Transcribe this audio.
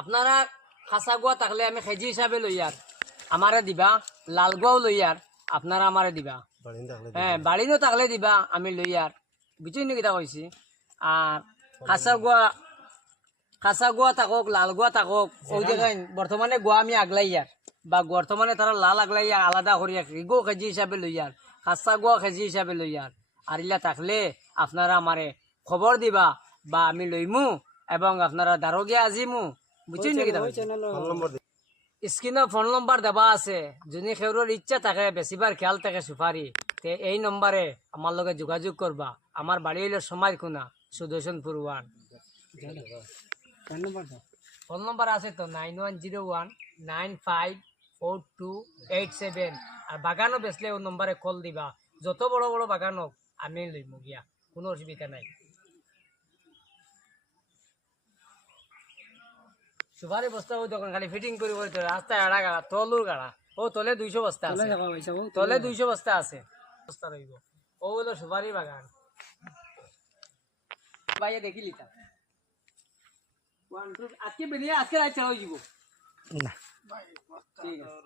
আপনারা খাসা গুয়া থাকলে আমি কেজি হিসাবে লইয়ার আমারে দিবা, লাল গুয়াও লইয়ার আপনারা আমারে দিবা। হ্যাঁ, বাড়িও থাকলে দিবা, আমি লইয়ার। বুঝছেন নি কিটা কইছি? আর খাসা গুয়া থাকক, লাল গুয়া থাকক, ওই দেখেন বর্তমানে গুয়া আমি আগলাইয়ার বা বর্তমানে তারা লাল আগলাইয়া আলাদা করিয়া গো কেজি হিসাবে লইয়ার, খাসা গুয়া কেজি হিসাবে লইয়ার। আর ইলা থাকলে আপনারা আমারে খবর দিবা বা আমি লইমু এবং আপনারা দারোগিয়া আজিমু। বুঝছেন নি কিটা স্ক্রিনে ফোন নম্বর দেওয়া আছে, যদি কেউর ইচ্ছা থাকে বেশিবার খেয়াল থাকে সুপারি তে এই নম্বরে আমার লগে যোগাযোগ করবা। আমার বাড়ি হইল সমাজ খুনা, সুদর্শনপুর 1। ফোন নম্বর আছে তো 9101954287। আর বাগানও বেসলে ও নম্বরে কল দিবা। যত বড় বড় বাগান হোক আমি লইমু গিয়া, কোনো অসুবিধা নাই। সুপারি বস্তা ওই দোকান খালি ফিটিং করে করে রাস্তায় আড়া গাড়া তলুর গাড়া ও তলে 200 বস্তা আছে, তলে 200 বস্তা আছে, বস্তা রইব। ও হলো সুপারি বাগান। ভাইয়া দেখিলি তা আজকে বেরিয়ে আজকে রাত হয়ে যাব না। ঠিক আছে।